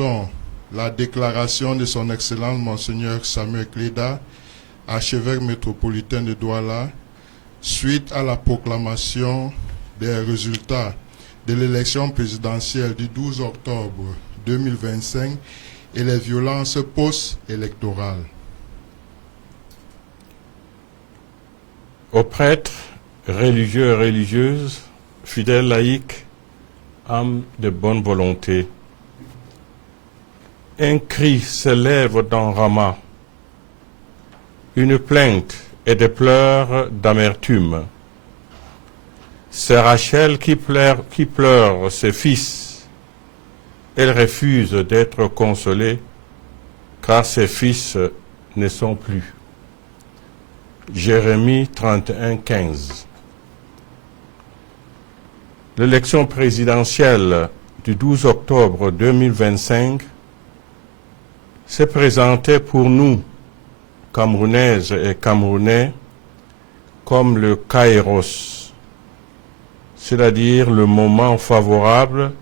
adoptons la déclaration de son Excellence Monseigneur Samuel Kleda, archevêque métropolitain de Douala, suite à la proclamation des résultats de l'élection présidentielle du 12 octobre 2025 et les violences post-électorales. Aux prêtres, religieux et religieuses, fidèles laïcs, âmes de bonne volonté, un cri s'élève dans Rama, une plainte et des pleurs d'amertume. C'est Rachel qui pleure ses fils. Elle refuse d'être consolée car ses fils ne sont plus. Jérémie 31, 15. L'élection présidentielle du 12 octobre 2025 s'est présentée pour nous, Camerounaises et Camerounais, comme le kairos, c'est-à-dire le moment favorable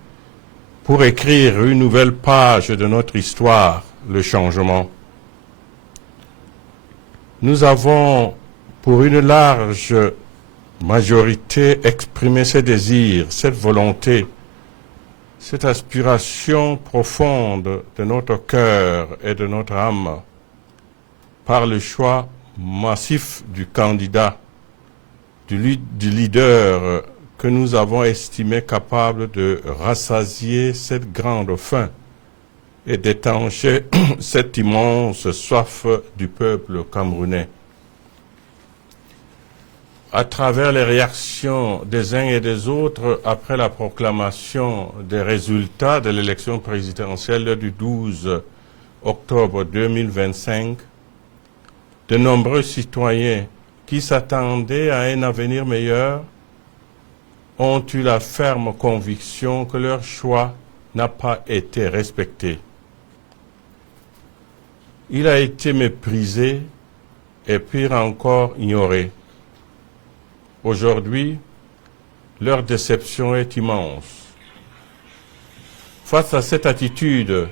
pour écrire une nouvelle page de notre histoire, le changement. Nous avons, pour une large majorité, exprimé ce désir, cette volonté, cette aspiration profonde de notre cœur et de notre âme par le choix massif du candidat, du leader que nous avons estimé capable de rassasier cette grande faim et d'étancher cette immense soif du peuple camerounais. À travers les réactions des uns et des autres après la proclamation des résultats de l'élection présidentielle du 12 octobre 2025, de nombreux citoyens qui s'attendaient à un avenir meilleur ont eu la ferme conviction que leur choix n'a pas été respecté. Il a été méprisé et pire encore ignoré. Aujourd'hui, leur déception est immense. Face à cette attitude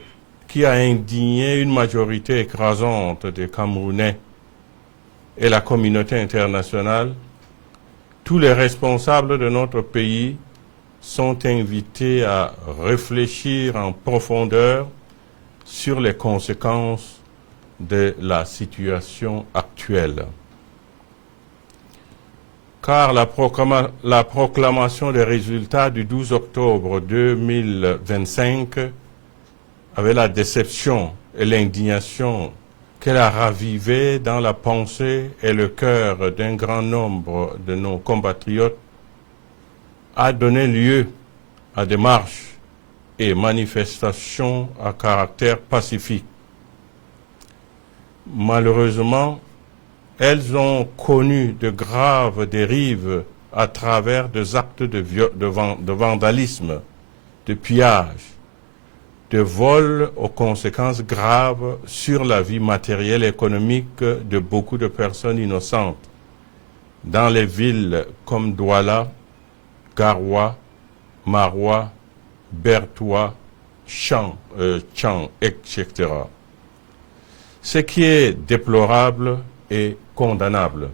qui a indigné une majorité écrasante des Camerounais et la communauté internationale, tous les responsables de notre pays sont invités à réfléchir en profondeur sur les conséquences de la situation actuelle. Car la proclamation des résultats du 12 octobre 2025 avait la déception et l'indignation qu'elle a ravivé dans la pensée et le cœur d'un grand nombre de nos compatriotes, a donné lieu à des marches et manifestations à caractère pacifique. Malheureusement, elles ont connu de graves dérives à travers des actes de vandalisme, de pillage, de vol aux conséquences graves sur la vie matérielle et économique de beaucoup de personnes innocentes dans les villes comme Douala, Garoua, Maroua, Bertoua, Chang, etc. Ce qui est déplorable et condamnable.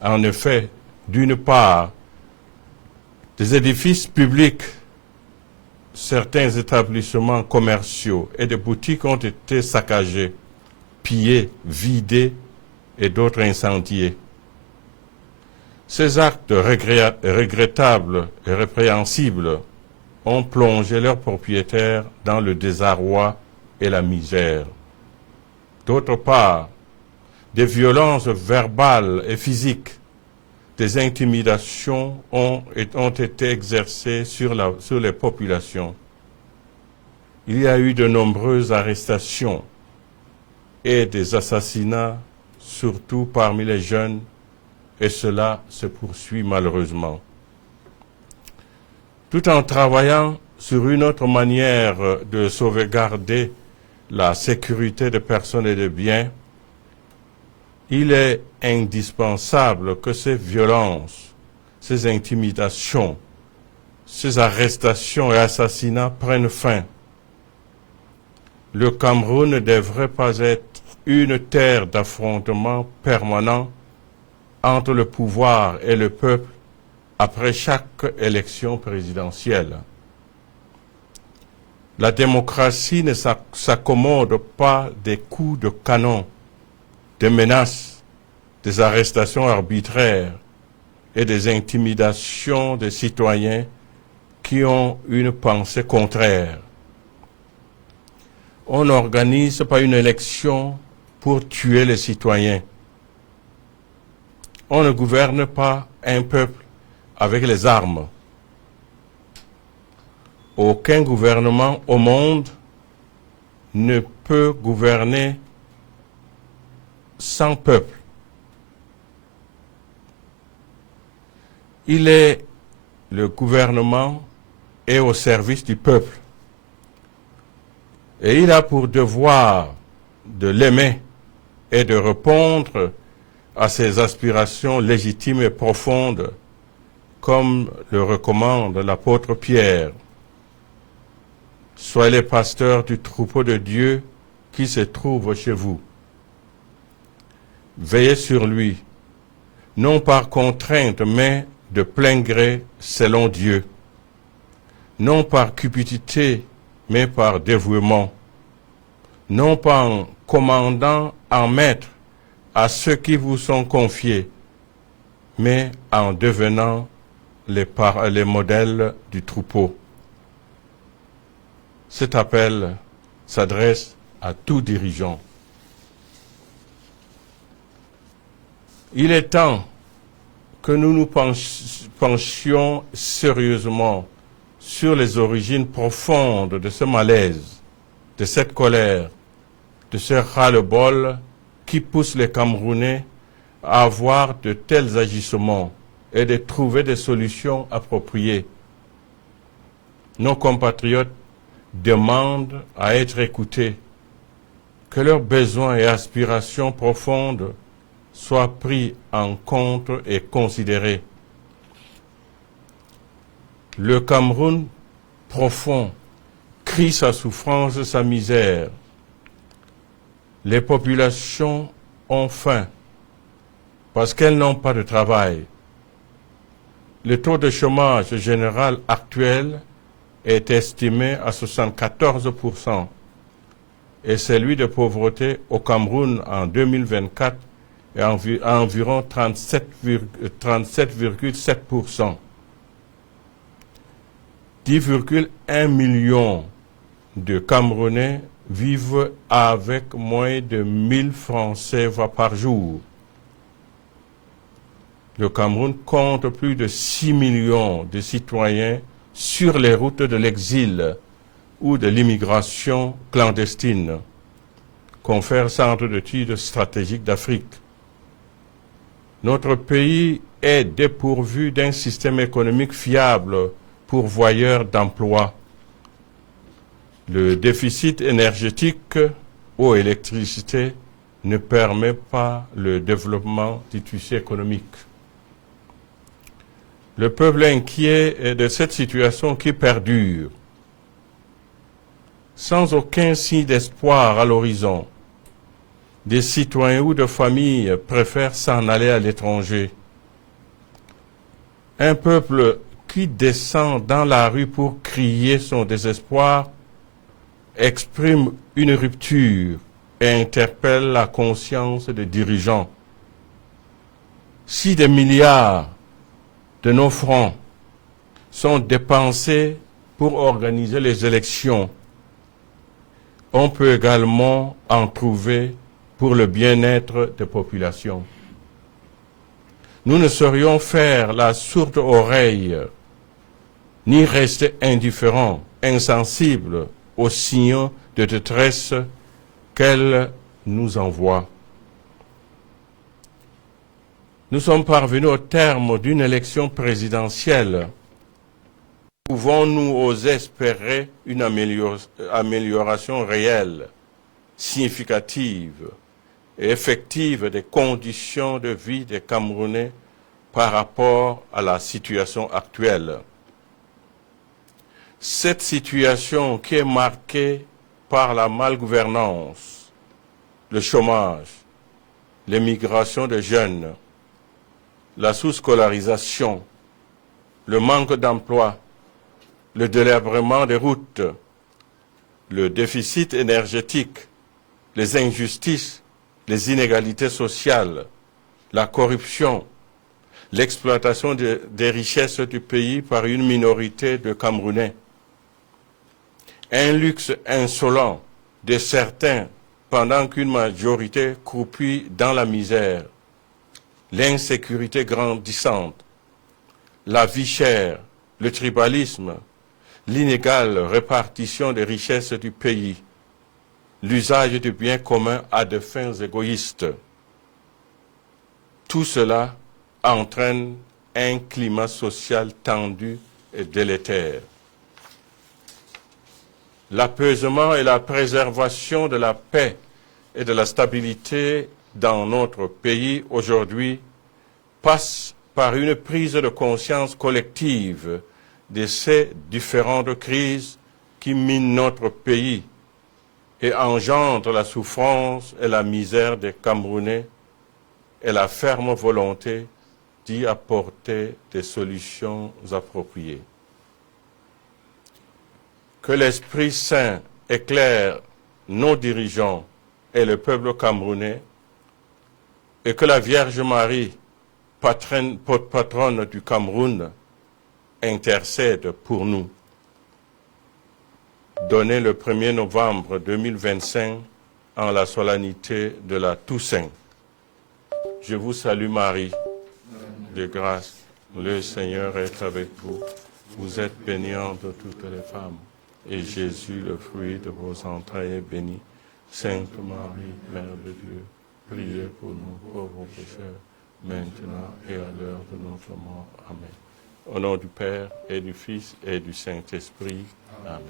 En effet, d'une part, des édifices publics, certains établissements commerciaux et des boutiques ont été saccagés, pillés, vidés et d'autres incendiés. Ces actes regrettables et répréhensibles ont plongé leurs propriétaires dans le désarroi et la misère. D'autre part, des violences verbales et physiques, des intimidations ont été exercées sur les populations. Il y a eu de nombreuses arrestations et des assassinats, surtout parmi les jeunes, et cela se poursuit malheureusement. Tout en travaillant sur une autre manière de sauvegarder la sécurité des personnes et des biens, il est indispensable que ces violences, ces intimidations, ces arrestations et assassinats prennent fin. le Cameroun ne devrait pas être une terre d'affrontement permanent entre le pouvoir et le peuple après chaque élection présidentielle. La démocratie ne s'accommode pas des coups de canon, des menaces, des arrestations arbitraires et des intimidations des citoyens qui ont une pensée contraire. On n'organise pas une élection pour tuer les citoyens. On ne gouverne pas un peuple avec les armes. Aucun gouvernement au monde ne peut gouverner sans peuple. Le gouvernement est au service du peuple. Et il a pour devoir de l'aimer et de répondre à ses aspirations légitimes et profondes, comme le recommande l'apôtre Pierre. Soyez les pasteurs du troupeau de Dieu qui se trouve chez vous. Veillez sur lui, non par contrainte, mais de plein gré selon Dieu. Non par cupidité, mais par dévouement. Non pas en commandant en maître à ceux qui vous sont confiés, mais en devenant les modèles du troupeau. Cet appel s'adresse à tout dirigeant. Il est temps que nous nous penchions sérieusement sur les origines profondes de ce malaise, de cette colère, de ce ras-le-bol qui pousse les Camerounais à avoir de tels agissements et de trouver des solutions appropriées. Nos compatriotes demandent à être écoutés, que leurs besoins et aspirations profondes soient pris en compte et considérés. Le Cameroun profond crie sa souffrance, sa misère. Les populations ont faim parce qu'elles n'ont pas de travail. Le taux de chômage général actuel est estimé à 74% et celui de pauvreté au Cameroun en 2024 est à environ 37,7%. 10,1 millions de Camerounais vivent avec moins de 1000 francs CFA par jour. Le Cameroun compte plus de 6 millions de citoyens sur les routes de l'exil ou de l'immigration clandestine, confère Centre d'études stratégiques d'Afrique. Notre pays est dépourvu d'un système économique fiable pourvoyeur d'emplois. Le déficit énergétique ou électricité ne permet pas le développement du tissu économique. Le peuple inquiet est de cette situation qui perdure. Sans aucun signe d'espoir à l'horizon, des citoyens ou de familles préfèrent s'en aller à l'étranger. Un peuple qui descend dans la rue pour crier son désespoir exprime une rupture et interpelle la conscience des dirigeants. Si des milliards de nos francs sont dépensés pour organiser les élections, on peut également en trouver pour le bien-être des populations. Nous ne saurions faire la sourde oreille, ni rester indifférents, insensibles aux signaux de détresse qu'elle nous envoie. Nous sommes parvenus au terme d'une élection présidentielle. Pouvons-nous oser espérer une amélioration réelle, significative et effective des conditions de vie des Camerounais par rapport à la situation actuelle? Cette situation qui est marquée par la malgouvernance, le chômage, l'émigration des jeunes, la sous-scolarisation, le manque d'emploi, le délabrement des routes, le déficit énergétique, les injustices, les inégalités sociales, la corruption, l'exploitation des richesses du pays par une minorité de Camerounais, un luxe insolent de certains pendant qu'une majorité croupit dans la misère, l'insécurité grandissante, la vie chère, le tribalisme, l'inégale répartition des richesses du pays, l'usage du bien commun à des fins égoïstes. Tout cela entraîne un climat social tendu et délétère. L'apaisement et la préservation de la paix et de la stabilité dans notre pays aujourd'hui passent par une prise de conscience collective de ces différentes crises qui minent notre pays et engendrent la souffrance et la misère des Camerounais et la ferme volonté d'y apporter des solutions appropriées. Que l'Esprit Saint éclaire nos dirigeants et le peuple camerounais, et que la Vierge Marie, patronne du Cameroun, intercède pour nous. Donné le 1er novembre 2025 en la solennité de la Toussaint. Je vous salue Marie, de grâce, le Seigneur est avec vous. Vous êtes bénie entre toutes les femmes, et Jésus, le fruit de vos entrailles, est béni. Sainte Marie, Mère de Dieu, priez pour nous pauvres pécheurs, maintenant et à l'heure de notre mort. Amen. Au nom du Père, et du Fils, et du Saint-Esprit. Amen.